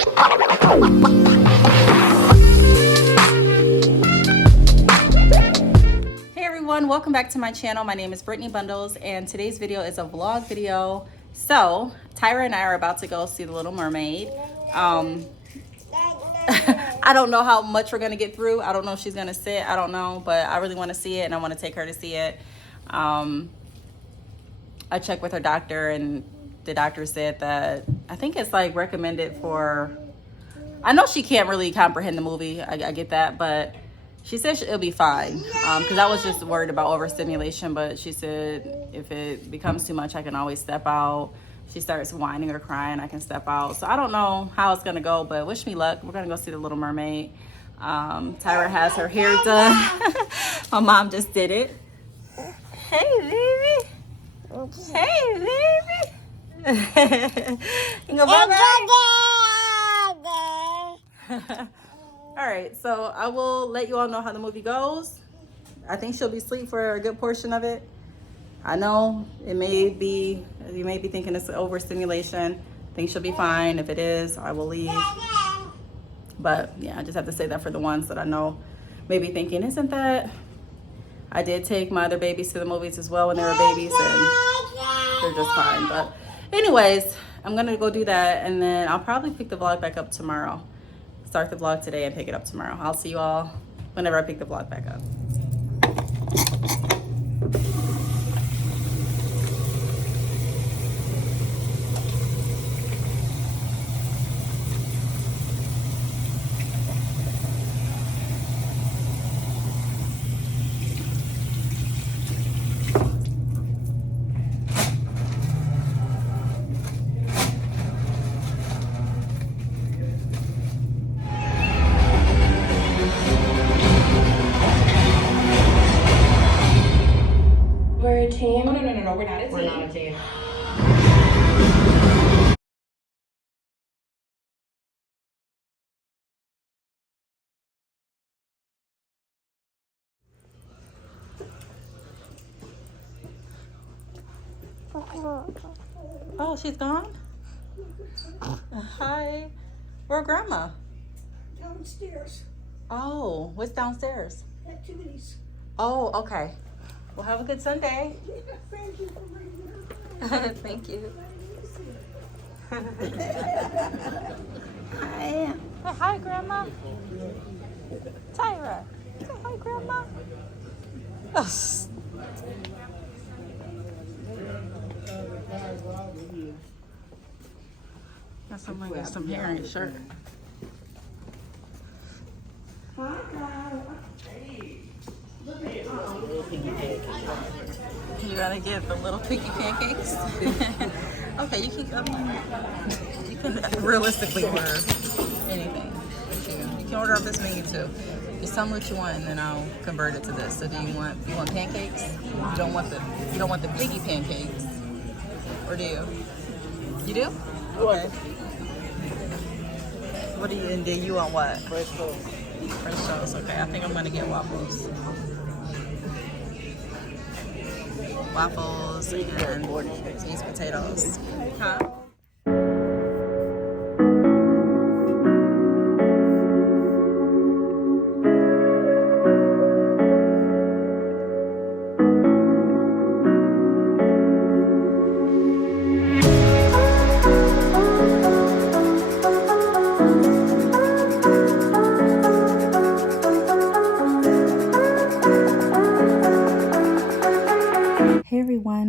Hey everyone, welcome back to my channel. My name is Brittney Bundles and today's video is a vlog video. So Tyra and I are about to go see The Little Mermaid. I don't know how much we're gonna get through. I don't know if she's gonna sit, I don't know, but I really want to see it and I want to take her to see it. I checked with her doctor and the doctor said that I think it's like recommended for, I know she can't really comprehend the movie, I get that, but she said it'll be fine, because I was just worried about overstimulation, but she said if it becomes too much, I can always step out. She starts whining or crying, I can step out. So I don't know how it's gonna go, but wish me luck. We're gonna go see The Little Mermaid. Tyra has her hair done. My mom just did it. Hey, baby. Hey, baby. You go bye-bye. All right, so I will let you all know how the movie goes. I think she'll be asleep for a good portion of it. I know it may be, you may be thinking it's overstimulation. I think she'll be fine. If it is, I will leave. But yeah, I just have to say that for the ones that I know may be thinking, isn't that? I did take my other babies to the movies as well when they were babies and they're just fine. But anyways, I'm gonna go do that and then I'll probably pick the vlog back up tomorrow. Start the vlog today and pick it up tomorrow. I'll see you all whenever I pick the vlog back up. We're a team. Oh, no, we're not a team. We're not a team. Oh, she's gone? Hi. Where's Grandma? Downstairs. Oh, what's downstairs? Activities. Oh, okay. Well, have a good Sunday. Thank you for bringing her. Thank you. Hi. Say hi, Grandma. Tyra. Say hi, Grandma. Oh. Got some hair in his shirt. You gotta get the little piggy pancakes. Okay, you can realistically order anything. You can order off this menu too. Just tell me what you want, and then I'll convert it to this. So, do you want pancakes? You don't want the piggy pancakes, or do you? You do? Okay. What do you? And then you want what? Fresh toast. Fresh toast. Okay, I think I'm gonna get waffles. Waffles and these potatoes. Huh?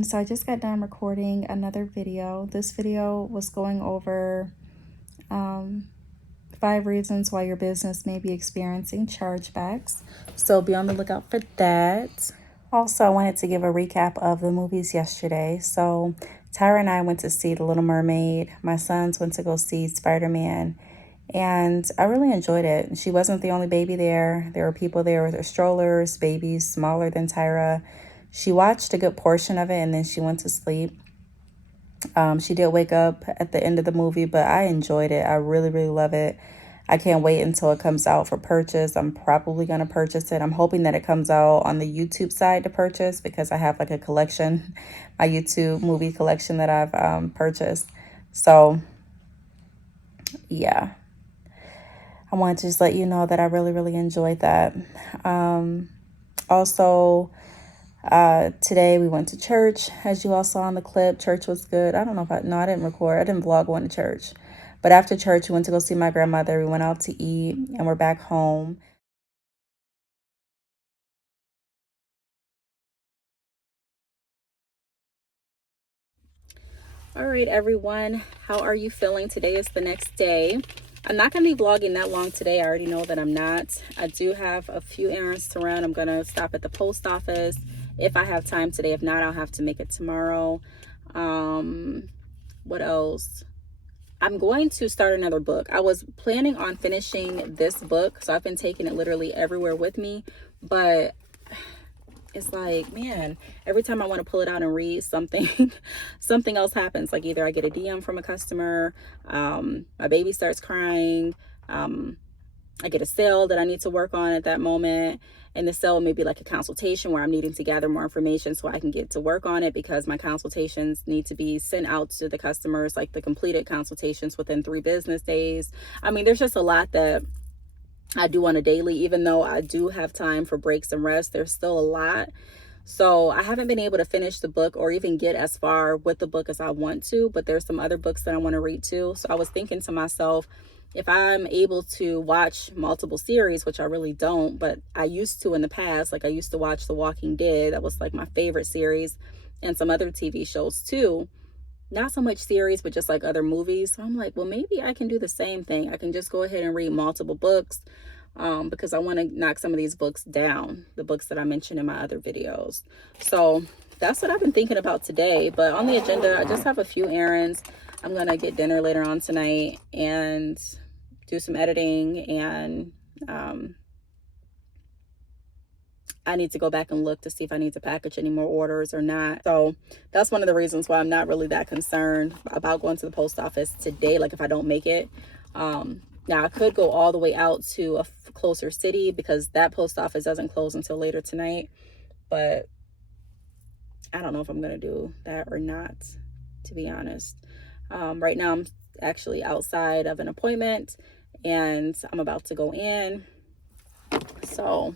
So I just got done recording another video. This video was going over 5 reasons why your business may be experiencing chargebacks. So be on the lookout for that. Also, I wanted to give a recap of the movies yesterday. So Tyra and I went to see The Little Mermaid. My sons went to go see Spider-Man. And I really enjoyed it. She wasn't the only baby there. There were people there with their strollers, babies smaller than Tyra. She watched a good portion of it and then she went to sleep. She did wake up at the end of the movie, but I enjoyed it. I really, really love it. I can't wait until it comes out for purchase. I'm probably going to purchase it. I'm hoping that it comes out on the YouTube side to purchase because I have like a collection, my YouTube movie collection that I've purchased. So yeah, I wanted to just let you know that I really, really enjoyed that. Also, today we went to church, as you all saw in the clip. Church was good. I don't know if I didn't record. I didn't vlog going to church. But after church, we went to go see my grandmother. We went out to eat, and we're back home. All right, everyone, how are you feeling? Today is the next day. I'm not going to be vlogging that long today. I already know that I'm not. I do have a few errands to run. I'm going to stop at the post office if I have time today. If not, I'll have to make it tomorrow. What else? I'm going to start another book. I was planning on finishing this book, so I've been taking it literally everywhere with me, but it's like, man, every time I want to pull it out and read something, something else happens. Like either I get a DM from a customer, my baby starts crying, I get a sale that I need to work on at that moment. And the sale may be like a consultation where I'm needing to gather more information so I can get to work on it, because my consultations need to be sent out to the customers, like the completed consultations, within 3 business days. I mean, there's just a lot that I do on a daily. Even though I do have time for breaks and rest, there's still a lot. So I haven't been able to finish the book or even get as far with the book as I want to, but there's some other books that I want to read too. So I was thinking to myself, if I'm able to watch multiple series, which I really don't, but I used to in the past, like I used to watch The Walking Dead. That was like my favorite series, and some other TV shows too. Not so much series, but just like other movies. So I'm like, well, maybe I can do the same thing. I can just go ahead and read multiple books, because I want to knock some of these books down, the books that I mentioned in my other videos. So that's what I've been thinking about today. But on the agenda, I just have a few errands. I'm going to get dinner later on tonight and do some editing, and I need to go back and look to see if I need to package any more orders or not. So that's one of the reasons why I'm not really that concerned about going to the post office today. Like if I don't make it, now I could go all the way out to a closer city, because that post office doesn't close until later tonight. But I don't know if I'm going to do that or not, to be honest. Right now I'm actually outside of an appointment and I'm about to go in. So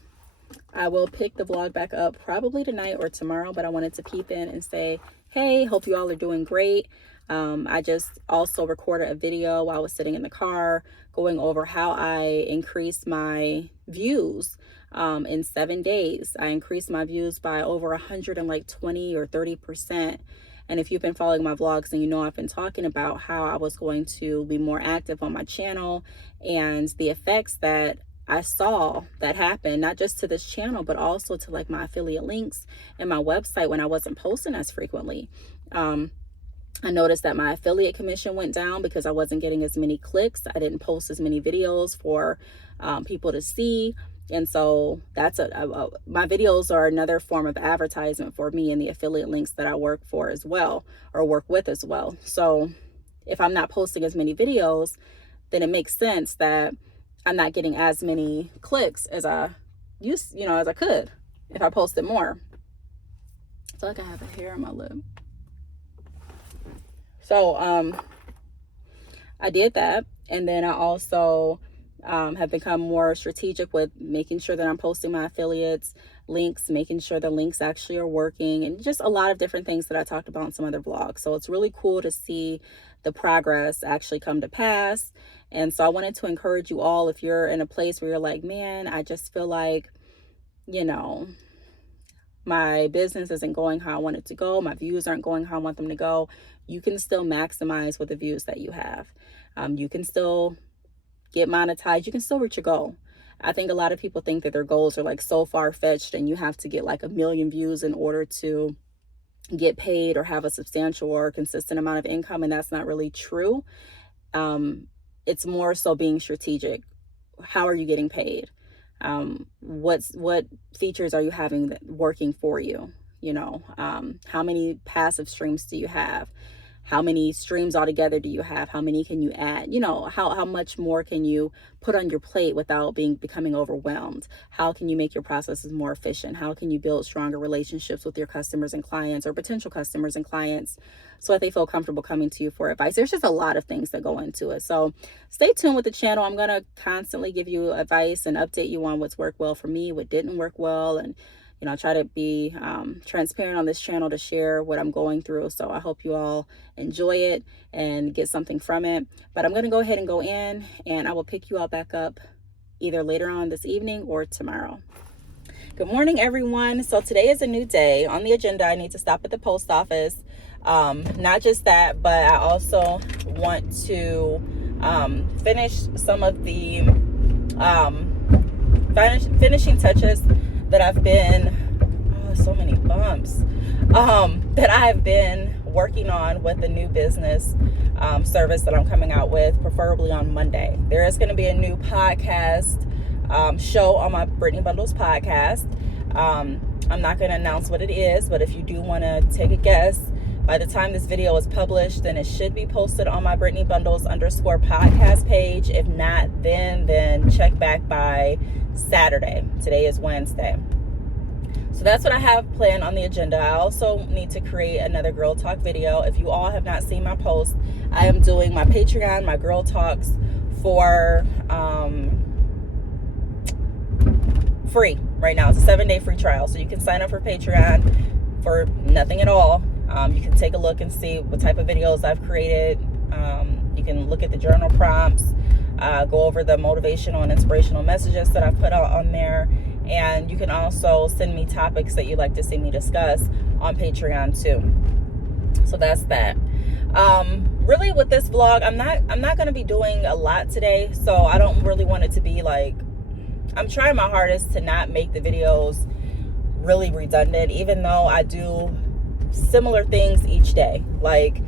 I will pick the vlog back up probably tonight or tomorrow, but I wanted to peep in and say, hey, hope you all are doing great. I just also recorded a video while I was sitting in the car going over how I increased my views in 7 days. I increased my views by over 120 or 30%. And if you've been following my vlogs, then you know I've been talking about how I was going to be more active on my channel and the effects that I saw that happen, not just to this channel, but also to like my affiliate links and my website when I wasn't posting as frequently. I noticed that my affiliate commission went down because I wasn't getting as many clicks. I didn't post as many videos for people to see. And so that's my videos are another form of advertisement for me and the affiliate links that I work for as well, or work with as well. So if I'm not posting as many videos, then it makes sense that I'm not getting as many clicks as I as I could if I posted more. I feel like I have a hair on my lip. So I did that, and then I also have become more strategic with making sure that I'm posting my affiliates links, making sure the links actually are working, and just a lot of different things that I talked about in some other vlogs. So it's really cool to see the progress actually come to pass. And so I wanted to encourage you all, if you're in a place where you're like, man, I just feel like, my business isn't going how I want it to go, my views aren't going how I want them to go, you can still maximize with the views that you have. You can still get monetized. You can still reach your goal. I think a lot of people think that their goals are like so far-fetched and you have to get like 1 million views in order to get paid or have a substantial or consistent amount of income, and that's not really true. It's more so being strategic. How are you getting paid? What features are you having that working for you? How many passive streams do you have? how many streams altogether do you have? How many can you add? You know, how much more can you put on your plate without becoming overwhelmed? How can you make your processes more efficient? How can you build stronger relationships with your customers and clients, or potential customers and clients, so that they feel comfortable coming to you for advice? There's just a lot of things that go into it. So stay tuned with the channel. I'm going to constantly give you advice and update you on what's worked well for me, what didn't work well, and you know, I try to be transparent on this channel to share what I'm going through. So I hope you all enjoy it and get something from it. But I'm going to go ahead and go in, and I will pick you all back up either later on this evening or tomorrow. Good morning, everyone. So today is a new day. On the agenda, I need to stop at the post office. Not just that, but I also want to finish some of the finishing touches that I've been, so many bumps, that I've been working on with the new business service that I'm coming out with, preferably on Monday. There is going to be a new podcast show on my Brittney Bundles podcast. I'm not going to announce what it is, but if you do want to take a guess, by the time this video is published, then it should be posted on my Brittney Bundles _ podcast page. If not, then check back by Saturday. Today is Wednesday. So that's what I have planned on the agenda. I also need to create another Girl Talk video. If you all have not seen my post, I am doing my Patreon, my Girl Talks for free right now. It's a 7-day free trial. So you can sign up for Patreon for nothing at all. You can take a look and see what type of videos I've created. You can look at the journal prompts, go over the motivational and inspirational messages that I put out on there. And you can also send me topics that you'd like to see me discuss on Patreon too. So that's that. Really with this vlog, I'm not going to be doing a lot today. So I don't really want it to be like, I'm trying my hardest to not make the videos really redundant, even though I do similar things each day. Like,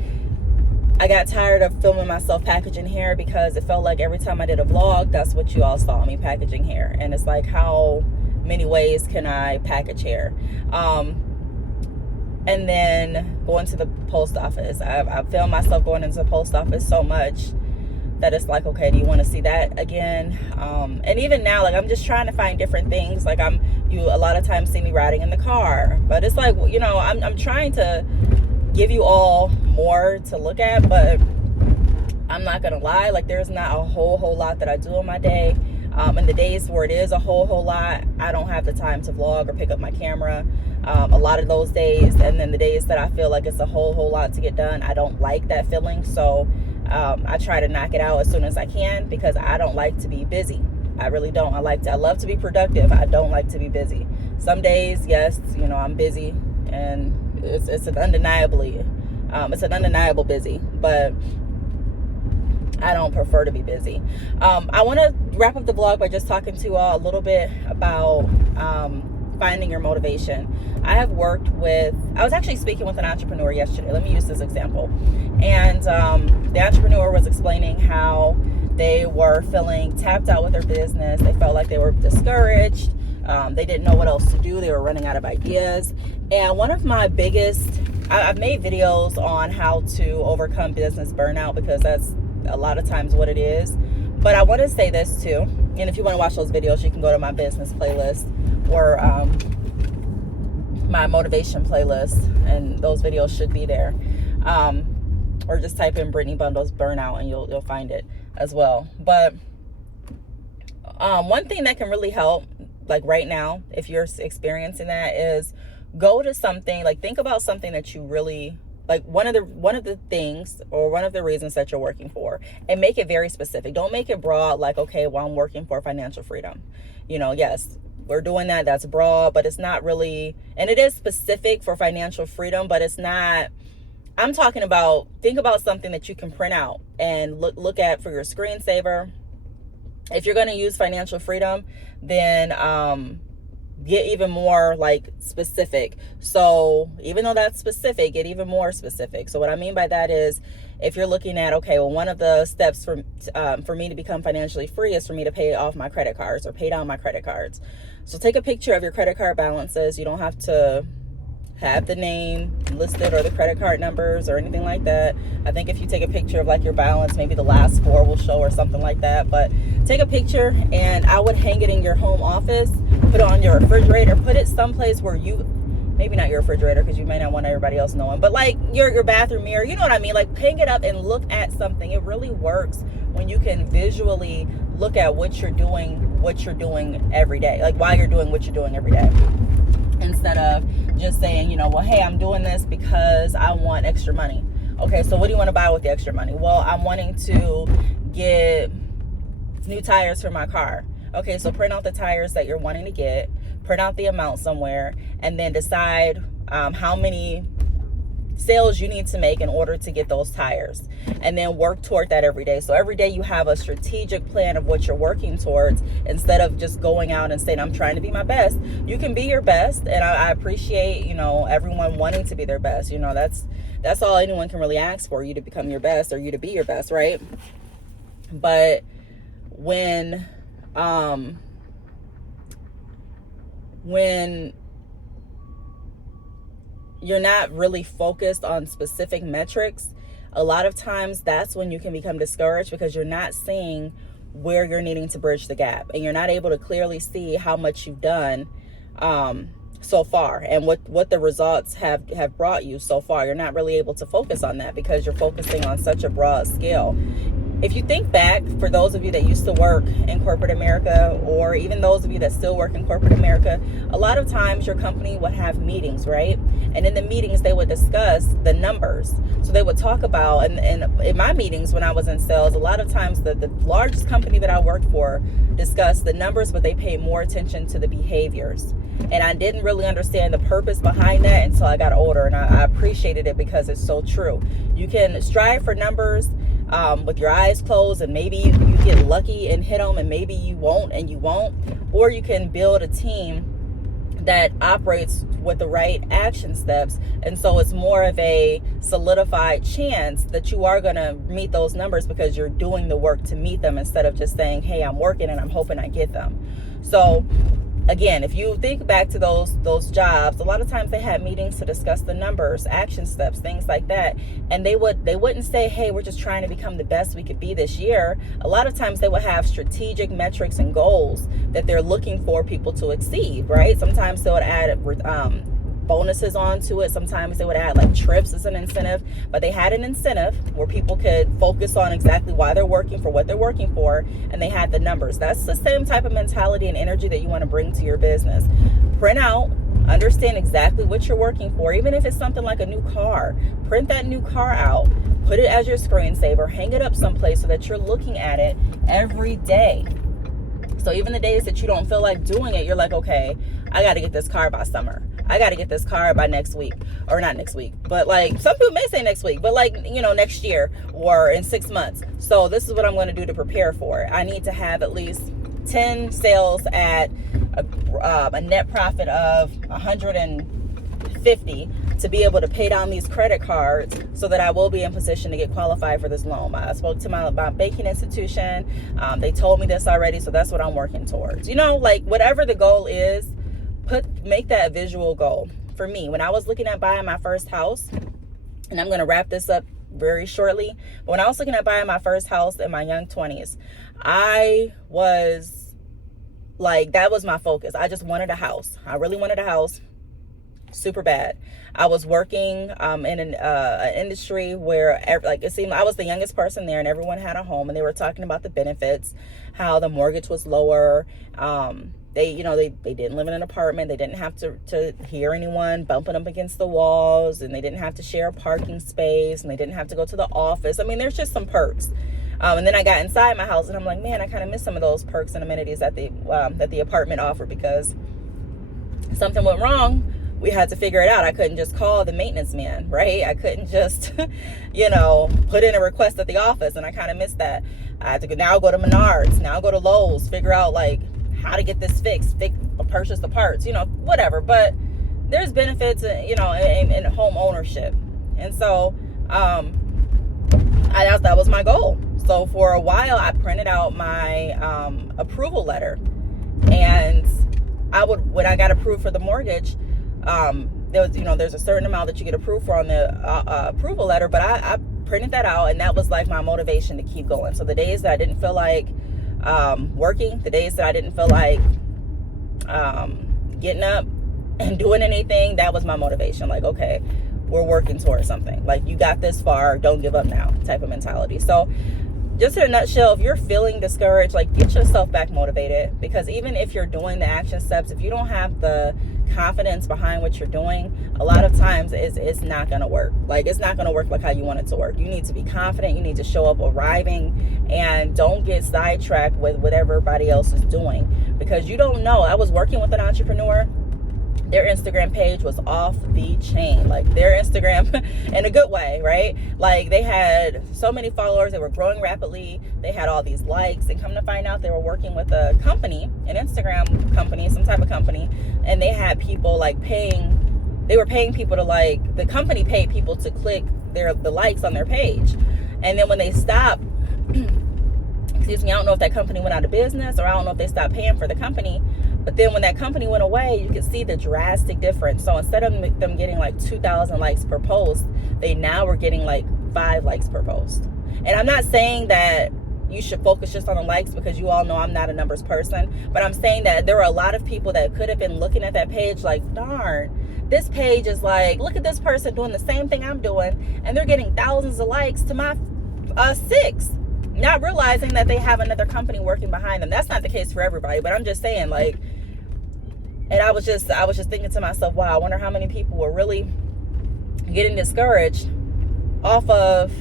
I got tired of filming myself packaging hair because it felt like every time I did a vlog, that's what you all saw, me packaging hair. And it's like, how many ways can I package hair? And then going to the post office. I filmed myself going into the post office so much that it's like, okay, do you want to see that again? And even now, like, I'm just trying to find different things. Like, you a lot of times see me riding in the car, but it's like, you know, I'm trying to give you all more to look at, but I'm not gonna lie, like, there's not a whole lot that I do in my day. And the days where it is a whole lot, I don't have the time to vlog or pick up my camera. A lot of those days, and then the days that I feel like it's a whole lot to get done, I don't like that feeling. So I try to knock it out as soon as I can, because I don't like to be busy. I really don't. I love to be productive. I don't like to be busy. Some days, yes, you know, I'm busy, and it's an undeniable busy, but I don't prefer to be busy. I want to wrap up the vlog by just talking to you all a little bit about finding your motivation. I was actually speaking with an entrepreneur yesterday. Let me use this example. And the entrepreneur was explaining how they were feeling tapped out with their business. They felt like they were discouraged. They didn't know what else to do. They were running out of ideas. And one of my biggest, I've made videos on how to overcome business burnout, because that's a lot of times what it is. But I want to say this too. And if you want to watch those videos, you can go to my business playlist or my motivation playlist, and those videos should be there. Or just type in Brittney Bundles burnout and you'll find it as well. But one thing that can really help, like right now, if you're experiencing that, is go to something, like, think about something that you really like, one of the things or one of the reasons that you're working for, and make it very specific. Don't make it broad, like, okay, well, I'm working for financial freedom. You know, yes, we're doing that. That's broad, but it's not really, and it is specific for financial freedom, but it's not. I'm talking about, think about something that you can print out and look at for your screensaver. If you're going to use financial freedom, then get even more like specific. So even though that's specific, get even more specific. So what I mean by that is, if you're looking at, okay, well, one of the steps for me to become financially free is for me to pay off my credit cards or pay down my credit cards. So take a picture of your credit card balances. You don't have to have the name listed or the credit card numbers or anything like that. I think if you take a picture of like your balance, maybe the last four will show or something like that. But take a picture, and I would hang it in your home office, put it on your refrigerator, put it someplace where you, maybe not your refrigerator because you may not want everybody else knowing, but like your bathroom mirror, you know what I mean? Like hang it up and look at something. It really works when you can visually look at what you're doing every day, like why you're doing what you're doing every day, instead of just saying, you know, well, hey, I'm doing this because I want extra money. Okay, so what do you want to buy with the extra money? Well, I'm wanting to get new tires for my car. Okay, so print out the tires that you're wanting to get, print out the amount somewhere, and then decide how many sales you need to make in order to get those tires, and then work toward that every day. So every day you have a strategic plan of what you're working towards, instead of just going out and saying, I'm trying to be my best. You can be your best, and I appreciate, you know, everyone wanting to be their best. You know, that's all anyone can really ask for, you to become your best, or you to be your best, right? But when you're not really focused on specific metrics, a lot of times that's when you can become discouraged, because you're not seeing where you're needing to bridge the gap, and you're not able to clearly see how much you've done so far, and what the results have brought you so far. You're not really able to focus on that because you're focusing on such a broad scale. If you think back, for those of you that used to work in corporate America, or even those of you that still work in corporate America, a lot of times your company would have meetings, right? And in the meetings, they would discuss the numbers. So they would talk about, and in my meetings when I was in sales, a lot of times the largest company that I worked for discussed the numbers, but they paid more attention to the behaviors. And I didn't really understand the purpose behind that until I got older, and I appreciated it because it's so true. You can strive for numbers with your eyes closed, and maybe you get lucky and hit them, and maybe you won't, or you can build a team that operates with the right action steps, and so it's more of a solidified chance that you are going to meet those numbers because you're doing the work to meet them, instead of just saying, hey, I'm working and I'm hoping I get them. So again, if you think back to those jobs, a lot of times they had meetings to discuss the numbers, action steps, things like that. And they wouldn't say, hey, we're just trying to become the best we could be this year. A lot of times they would have strategic metrics and goals that they're looking for people to exceed, right? Sometimes they would add bonuses onto it. Sometimes they would add like trips as an incentive, but they had an incentive where people could focus on exactly why they're working for, what they're working for, and they had the numbers. That's the same type of mentality and energy that you want to bring to your business. Print out, understand exactly what you're working for. Even if it's something like a new car, print that new car out, put it as your screensaver, hang it up someplace so that you're looking at it every day. So even the days that you don't feel like doing it, you're like, okay, I got to get this car by summer. I got to get this car by next week, or not next week, but like some people may say next week, but like, you know, next year or in 6 months. So this is what I'm going to do to prepare for it. I need to have at least 10 sales at a net profit of 150 to be able to pay down these credit cards, so that I will be in position to get qualified for this loan. I spoke to my banking institution. They told me this already, so that's what I'm working towards. You know, like whatever the goal is, make that a visual goal. For me, when I was looking at buying my first house, and I'm going to wrap this up very shortly, but when I was looking at buying my first house in my young 20s, I was like, that was my focus. I just wanted a house. I really wanted a house super bad. I was working in an industry where it seemed I was the youngest person there, and everyone had a home, and they were talking about the benefits, how the mortgage was lower. They didn't live in an apartment. They didn't have to hear anyone bumping up against the walls, and they didn't have to share a parking space, and they didn't have to go to the office. I mean, there's just some perks. And then I got inside my house, and I'm like, man, I kind of miss some of those perks and amenities that the apartment offered, because something went wrong. We had to figure it out. I couldn't just call the maintenance man, right? I couldn't just, put in a request at the office, and I kind of missed that. I had to now go to Menards, now go to Lowe's, figure out like how to get this fixed, purchase the parts, whatever. But there's benefits, in home ownership. And so that was my goal. So for a while, I printed out my approval letter. And when I got approved for the mortgage, there's a certain amount that you get approved for on the approval letter, but I printed that out, and that was like my motivation to keep going. So the days that I didn't feel like working, the days that I didn't feel like getting up and doing anything, that was my motivation. Like, okay, we're working towards something. Like, you got this far, don't give up now type of mentality. So just in a nutshell, if you're feeling discouraged, like, get yourself back motivated, because even if you're doing the action steps, if you don't have the confidence behind what you're doing, a lot of times it's not going to work. Like, it's not going to work like how you want it to work. You need to be confident. You need to show up arriving, and don't get sidetracked with what everybody else is doing, because you don't know. I was working with an entrepreneur. Their Instagram page was off the chain. Like, their Instagram in a good way, right? Like, they had so many followers, they were growing rapidly, they had all these likes, and come to find out, they were working with a company, an Instagram company, some type of company, and they had people like they were paying people to, like, the company paid people to click the likes on their page. And then when they stopped, excuse me, I don't know if that company went out of business, or I don't know if they stopped paying for the company. But then when that company went away, you could see the drastic difference. So instead of them getting like 2,000 likes per post, they now were getting like 5 likes per post. And I'm not saying that you should focus just on the likes, because you all know I'm not a numbers person. But I'm saying that there were a lot of people that could have been looking at that page like, darn, this page is like, look at this person doing the same thing I'm doing, and they're getting thousands of likes to my 6. Not realizing that they have another company working behind them. That's not the case for everybody, but I'm just saying, like, and I was just thinking to myself, wow, I wonder how many people were really getting discouraged off of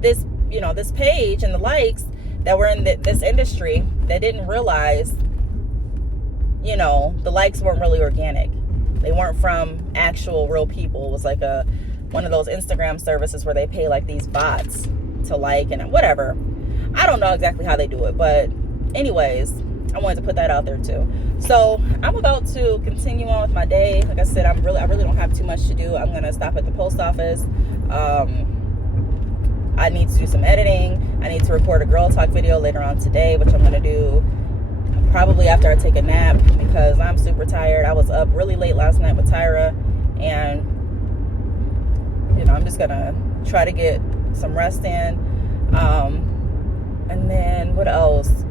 this, this page and the likes that were in this industry, that didn't realize, the likes weren't really organic. They weren't from actual real people. It was like one of those Instagram services where they pay like these bots to like, and whatever. I don't know exactly how they do it, but anyways, I wanted to put that out there too. So I'm about to continue on with my day. Like I said, I really don't have too much to do. I'm gonna stop at the post office. I need to do some editing. I need to record a girl talk video later on today, which I'm gonna do probably after I take a nap, because I'm super tired. I was up really late last night with Tyra, and I'm just gonna try to get some rest in. And then what else?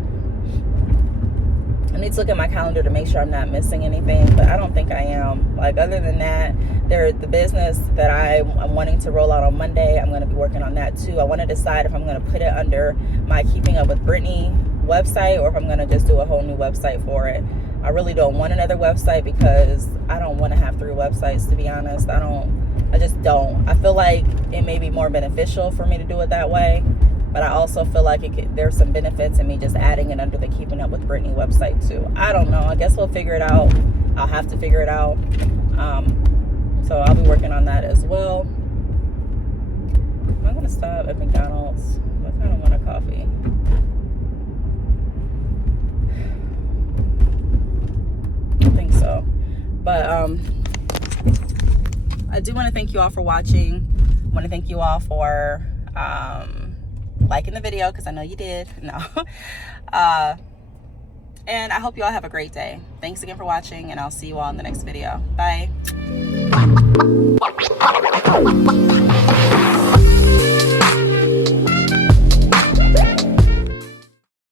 I need to look at my calendar to make sure I'm not missing anything, but I don't think I am. Like, other than that, the business that I'm wanting to roll out on Monday, I'm going to be working on that too. I want to decide if I'm going to put it under my Keeping Up with Brittney website, or if I'm going to just do a whole new website for it. I really don't want another website, because I don't want to have 3 websites, to be honest. I just don't. I feel like it may be more beneficial for me to do it that way, but I also feel like there's some benefits in me just adding it under the Keeping Up with Brittney website too. I don't know. I guess we'll figure it out. I'll have to figure it out. So I'll be working on that as well. I'm gonna stop at McDonald's. I kind of want a coffee. I think so. But I do want to thank you all for watching. I want to thank you all for liking the video, because I know you did. No. And I hope you all have a great day. Thanks again for watching, and I'll see you all in the next video. Bye.